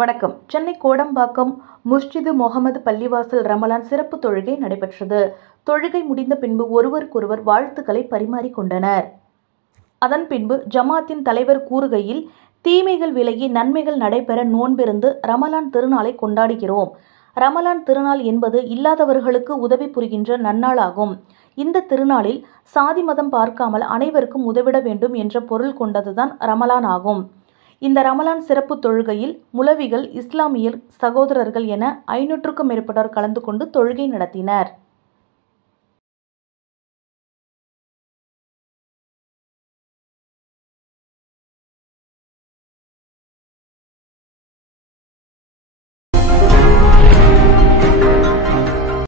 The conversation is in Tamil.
வணக்கம். சென்னை கோடம்பாக்கம் முஸ்ஜிது முகமது பள்ளிவாசல் ரமலான் சிறப்பு தொழுகை நடைபெற்றது. தொழுகை முடிந்த பின்பு ஒருவருக்கொருவர் வாழ்த்துக்களை பரிமாறிக்கொண்டனர். அதன் பின்பு ஜமாத்தின் தலைவர் கூறுகையில், தீமைகள் விலகி நன்மைகள் நடைபெற நோன்பிருந்து ரமலான் திருநாளை கொண்டாடுகிறோம். ரமலான் திருநாள் என்பது இல்லாதவர்களுக்கு உதவி புரிகின்ற நன்னாளாகும். இந்த திருநாளில் சாதி மதம் பார்க்காமல் அனைவருக்கும் உதவிட வேண்டும் என்ற பொருள் கொண்டதுதான் ரமலான் ஆகும். இந்த ரமலான் சிறப்பு தொழுகையில் முலவிகள், இஸ்லாமியர் சகோதரர்கள் என 500க்கும் மேற்பட்டோர் கலந்து கொண்டு தொழுகை நடத்தினர்.